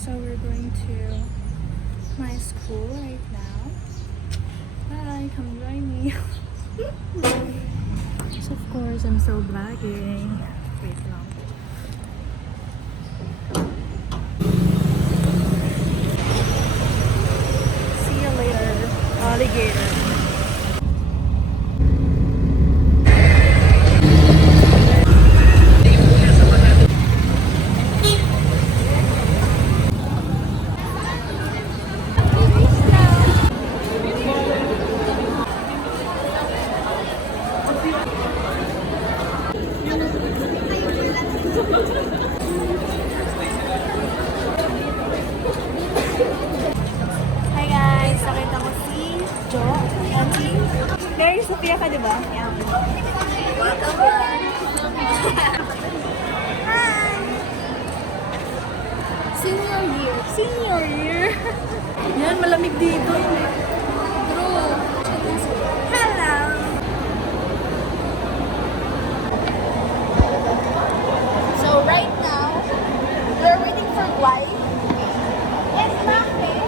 So we're going to my school right now. Bye, come join me. So of course, I'm still vlogging. Wait lang. See you later, alligator. Hi guys! Nakita ko si Jo, Auntie. Mary Sophia ka, di ba? Yeah. Hi! Senior year. Senior year. Yan, malamig dito. True. Hello! So right now, we're waiting for Guay. Yes, bakit?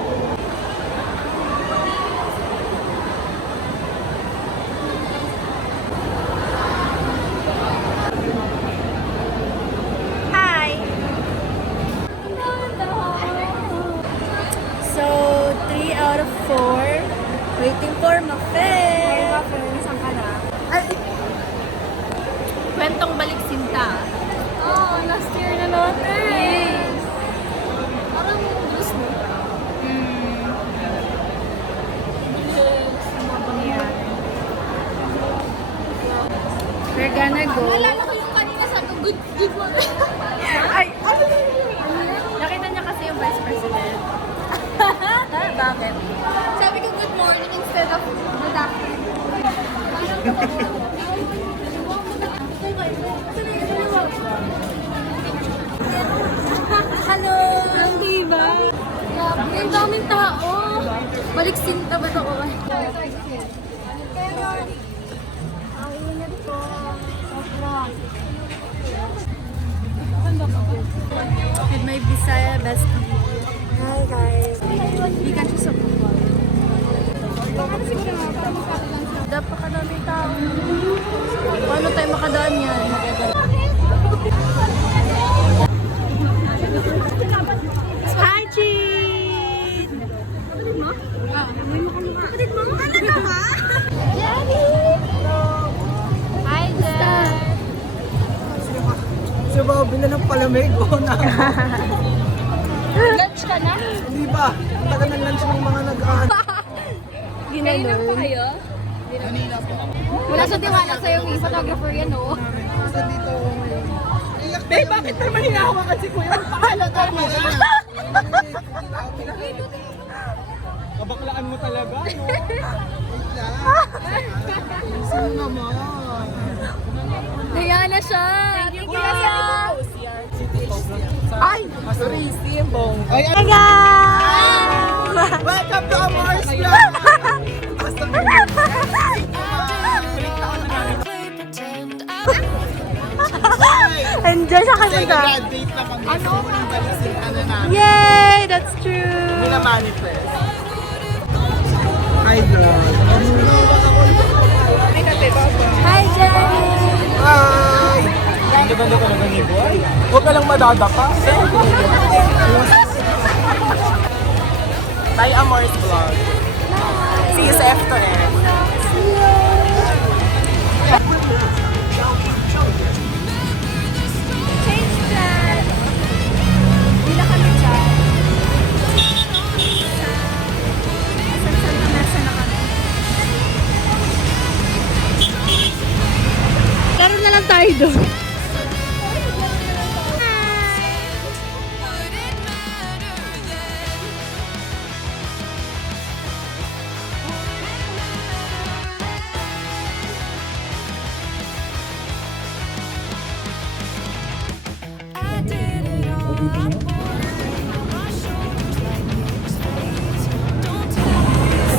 Hi! So, 3 out of 4. Waiting for Mafe. Saan ka na? Kwentong balik sinta. Oh, last year na natin. Yes. Parang gusto mo. We're gonna go. Nalala ko yung kanina sabi ko, good morning. Ay! Nakita niya kasi yung vice president. Bakit? Sabi ko good morning instead of good afternoon. Hello! Ang diba? Ang daming tao. Balik sinta ba ito ko? Ang init ko. With my Bisaya bestie. Hi guys. Hindi ka siya sa bukol. Napakadaming tao. Paano tayo makadaan yan? Hi, Jean! Kapatid mo? May makamukha. Kapatid mo? Talaga ba? Jenny! Hi, Jen! Siya ba bilang ng palamig o na? Lunch ka na? Hindi ba? Taga ng lunch ng mga nag-aan. Kailan pa kayo? Kanina po. Wala sa tiwala sa'yo, may photographer yan, oh. Basta dito ako ngayon. Eh, bakit naman hinahawakan si Kuya? Pakala tayo mo yan. Kabaklaan mo talaga, no? Sino naman? Naya na siya! Thank you, Kuya! Ay! Masarisi yung bong. Hi guys! Welcome to Amor's Vlog! Andiyan siya kasi ka. Graduate na kami. Ano? Namin. Yay! That's true! Muna manifest. Hi, vlog. Hi, Jenny! Hi! Ganda-ganda ka na ganito ay. Huwag ka lang madadaka. Bye, Amor's Vlog. See you sa F2N. Change plan! Bila kami dyan. Nasa na kami. Laro na lang tayo doon.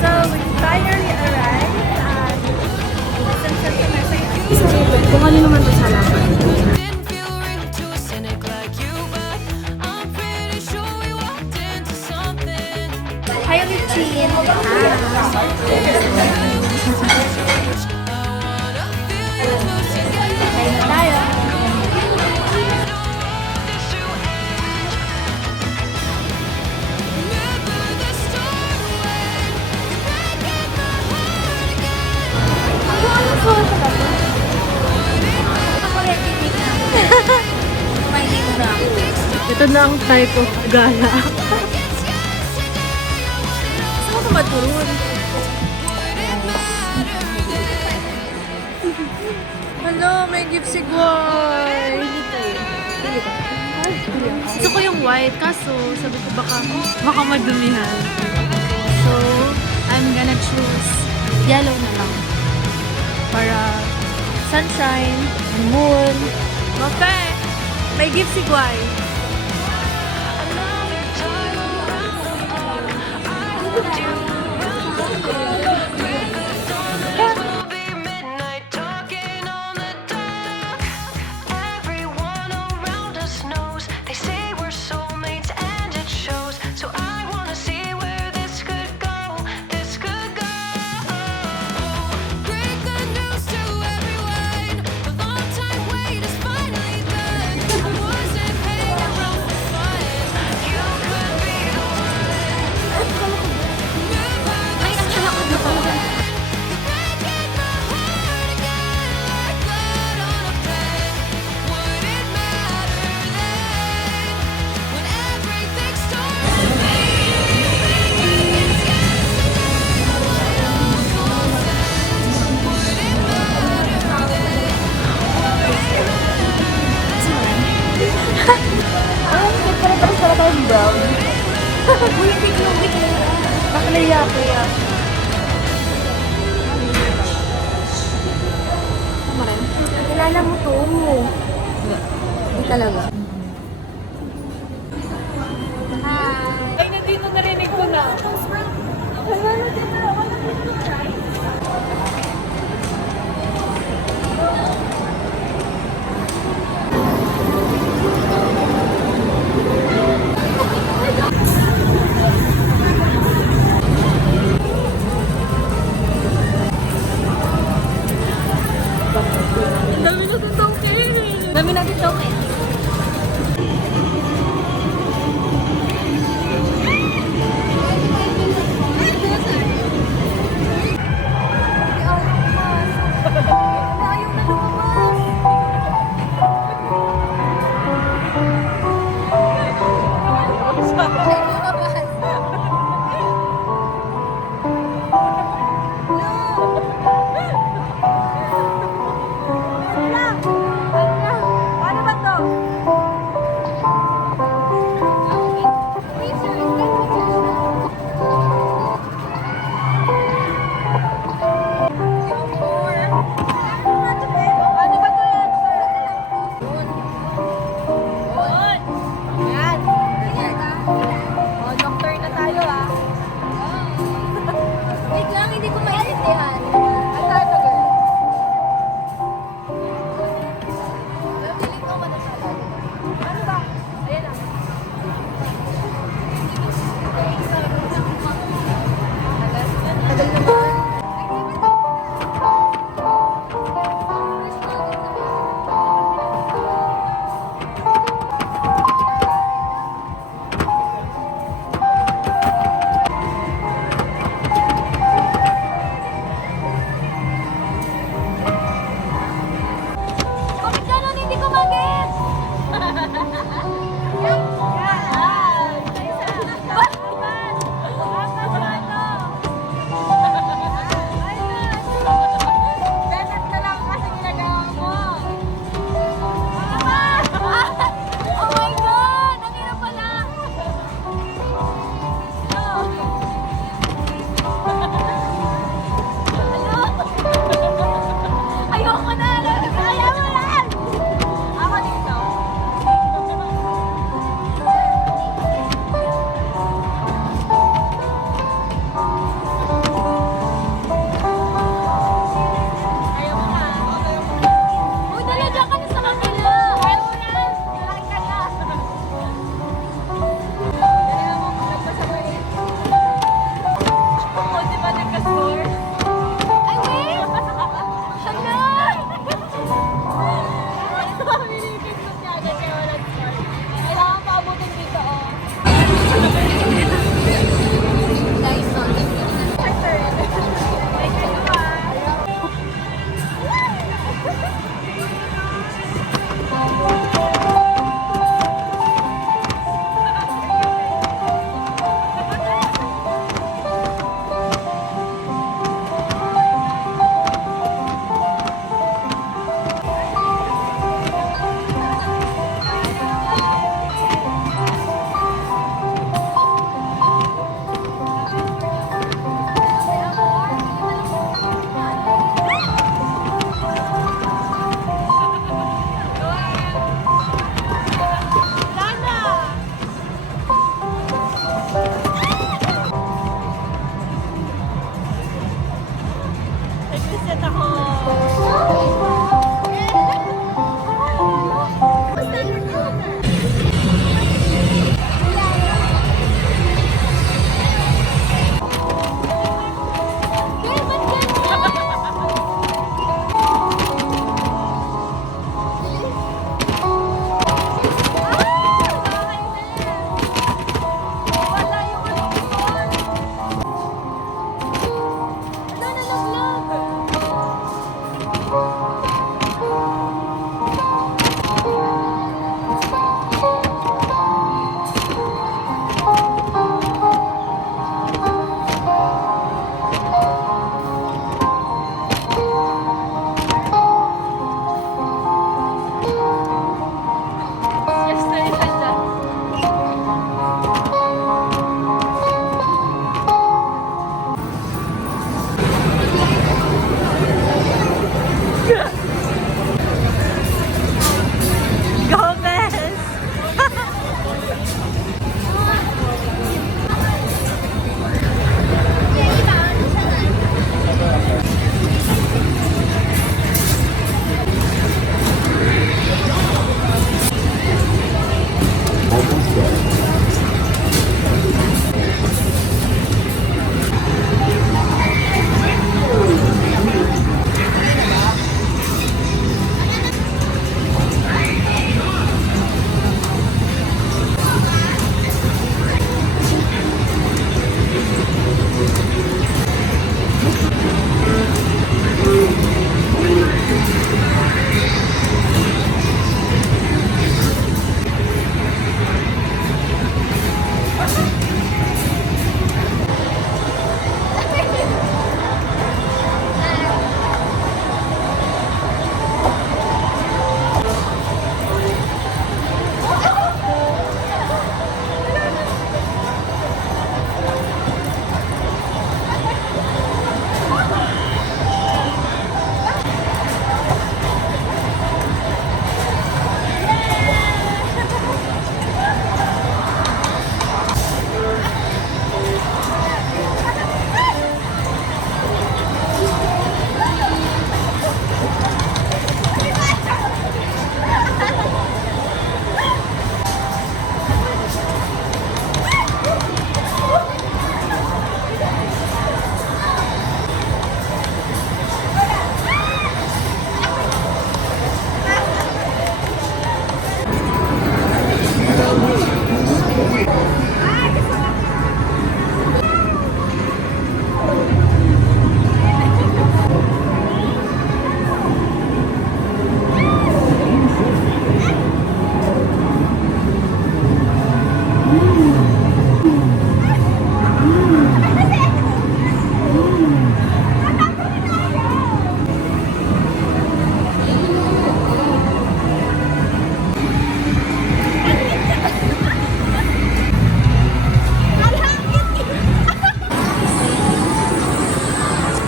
So we finally arrived at Santa Mesa. Kung ano naman ito sa laban. Hi, Richie. Kain na tayo. Ito na ang type of gala. Saan ka maturun? Hello, may gift si Guay. Gusto ko yung white, kaso sabi ko baka madumihan. So, I'm gonna choose yellow na lang. Para sunshine, and moon. Okay, may gift si Guay. Kaya. Kilala mo to. Hindi talaga. Hi! Ay, nandito narinig ko na. Dami natin token.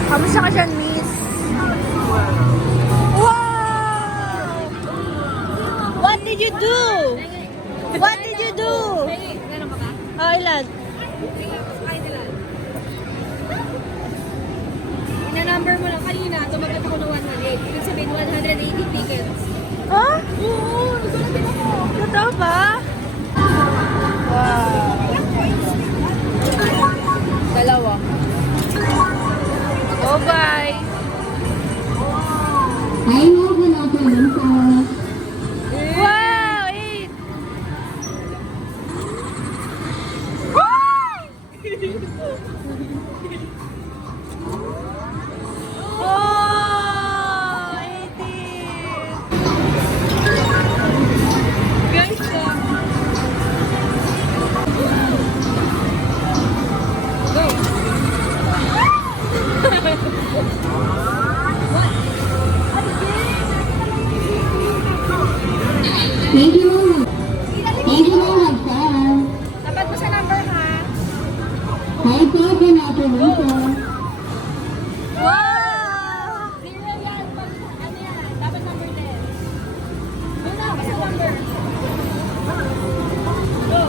Kamusta ka dyan, miss? Wow! What did you do? What did you do? Oh, ilan? Ina-number mo lang kanina, tumagat ako ng 108. Ibig sabihin, 180 tickets. Ha? Oo, nagsulat din ako. Totoo ba? Wow. Dalawa. Oh, bye. Ay, mo po natin po. Wow! 8! Oh! 18! Guys, Thank you, Mama. Thank you, Mama. tapat mo sa number ha. Hi po po natin po. Wow! Zero yan. Pag, ano yan, dapat number 10. Una, basta number. Go.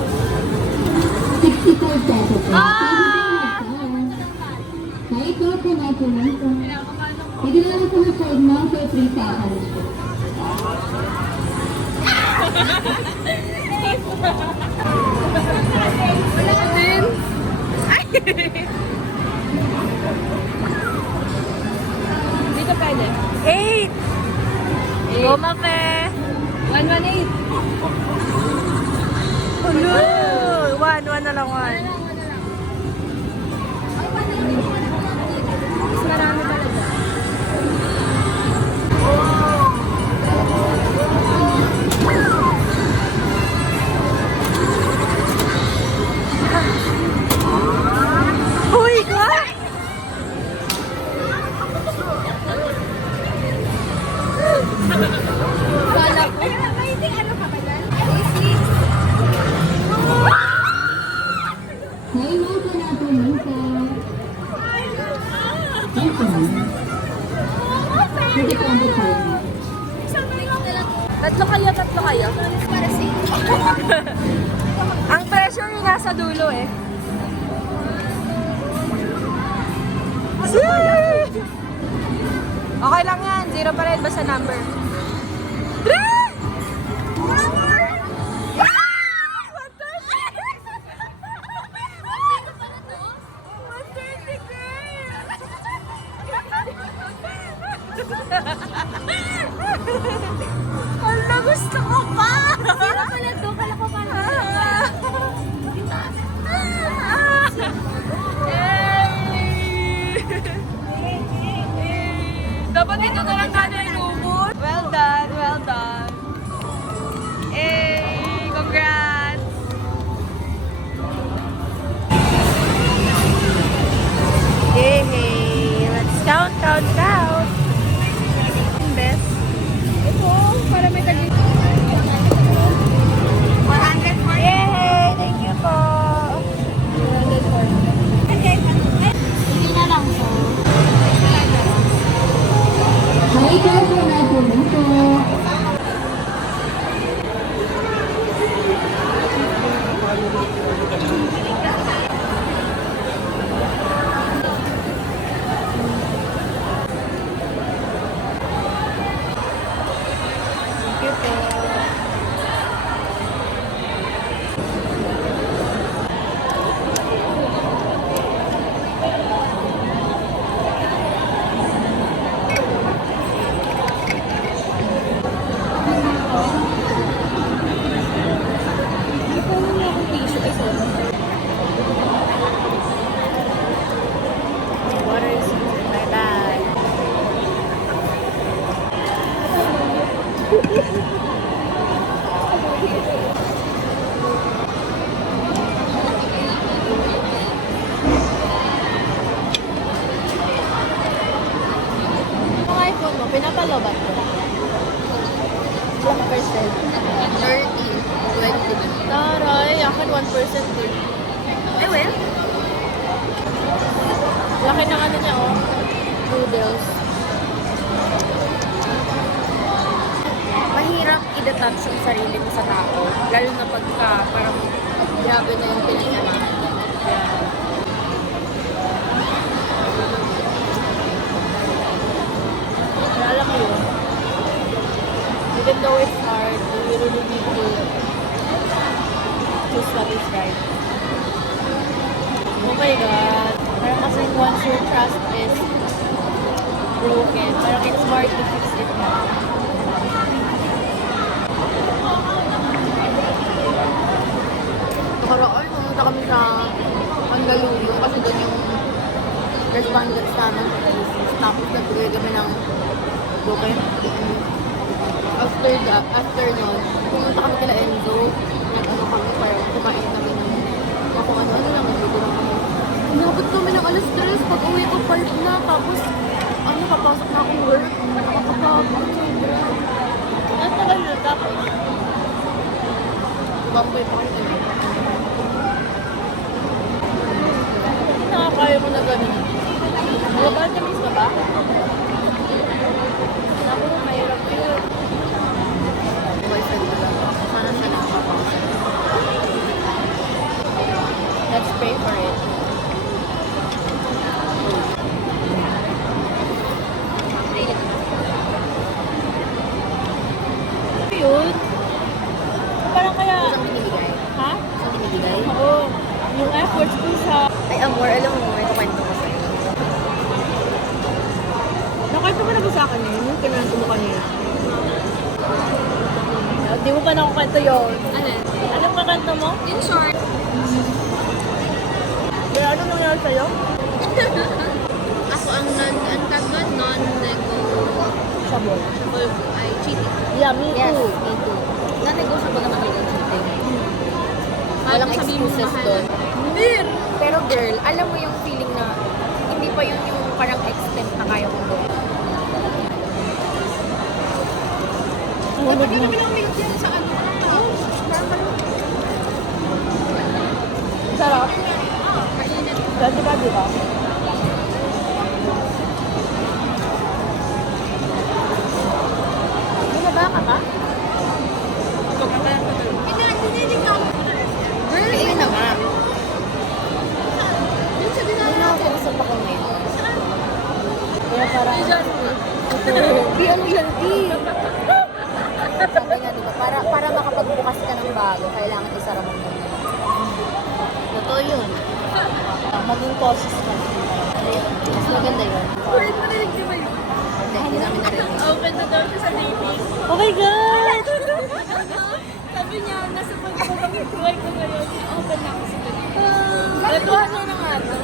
64 pesos po. Ah! Hi po po natin po. Pwede na lang po sa side mo for 3 seconds po. Dito pwede. 8! Go, Mape! 118. Hello! 1 na lang, 1. Mas marami talaga. Uy, ka! Kala ko. Ano ka ba dyan? Please. Hi mo po natin po. Thank you. Hindi po ang bukod. Tatlo kayo. Para sa Ang pressure yung nasa dulo eh. Okay lang yan. 0 pa rin. Basta number. 3! 130! Hala, gusto ko pa! Sira pala to, kala ko paano Dapat ito na lang sana inubos. Well done, well done. Hey, congrats! Hey, hey, let's count. Best. Ito, para may tagin. 100 for Yay! Thank you po. Hindi na lang po. May kaso na po nito. Thank you po. Water is in my bag. Ang iPhone mo, pinapalobat ko. Ilang percent? 30. 20. Taray, akin 1% din. Eh, well. Laki ng ano niya, oh. Noodles. Mahirap i-detach yung sarili mo sa tao. Lalo na pagka parang grabe na yung pinagkamahan. Kaya alam mo yun. Even though it's hard, you really need to choose what is right. Oh my God. Parang kasi once your trust is broken, parang it's hard to fix it now. Nakaraan, pumunta kami sa Mandaluyong kasi doon yung respondents namin sa crisis. Tapos nagbigay kami ng token. After nun, pumunta kami kila Enzo. Nag-ano kami, parang kumain kami ng kung ano-ano lang, nagluto lang kami. Inabot kami ng alas 3, pag uwi ko 5 na, tapos ano, papasok na akong work. Nakakapagod, sobra. At tagal na, tapos bamboy pa kayo ulit. Nakakaya mo na gano'n. Global kamis ka ba? Ako na mahirap yun. Boyfriend ko lang. Sana siya nakakapasok. Let's pray for it. Yun. Parang kaya... Isang binibigay? Ha? Isang binibigay? Oo. Yung efforts ko sa... Ay, amor, alam mo, may kukwento ko sa'yo. Nakwento mo na ba sa akin yun? Yung kinanto mo kanina. Di mo pa nakukwento yun. Ano? Anong kakanta mo? In short. Kaya ano nangyari sa'yo? Ako ang non-negotiable Sabon. ay cheating. Yeah, me Yes, too. me too. Non-negotiable naman talaga yung cheating. Walang Kahit sabihin mo excuses mahal. doon. Hindi! Pero girl, alam mo yung feeling na hindi pa yun yung parang extent na kaya kong gawin. Dapat yun naman ang milk yan sa ano. Sarap. Mainit. Dati ba, di ba? Binaba ka ba? Hindi ka. Girl, eh na nga. Yung sa Hindi na dinala. ako kausap ako ngayon. Kaya parang... Di ano yun, di. Sabi nga, di ba? Para makapagbukas ka ng bago, kailangan isara mo muna. Totoo yun. Maging cautious ka. Mas maganda yun. Ulit, marinig niyo ba yun? Hindi. Hindi namin narinig. Open na daw siya sa Navy. Oh my God! Sabi niya, nasa pagkakuhay ko ngayon, open na ako sa Navy. Natuwa na na nga to.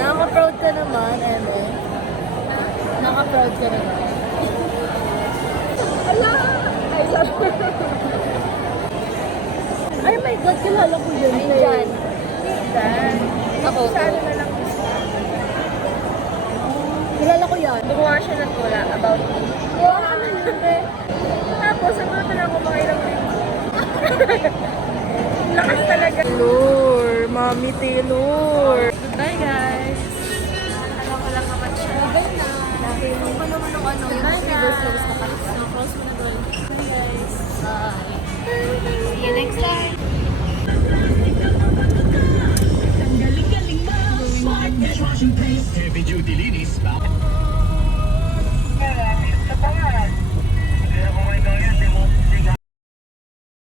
Nakaka-proud ka naman, Eme. Nakaka-proud ka naman. Ay my God, kilala ko yun. Ay, dyan. Dyan. Ako. Kilala ko yan. Gumawa siya ng tula about me. Tapos, sagot na ako mga ilang lakas talaga. Taylor. Mami Taylor. Goodbye, guys.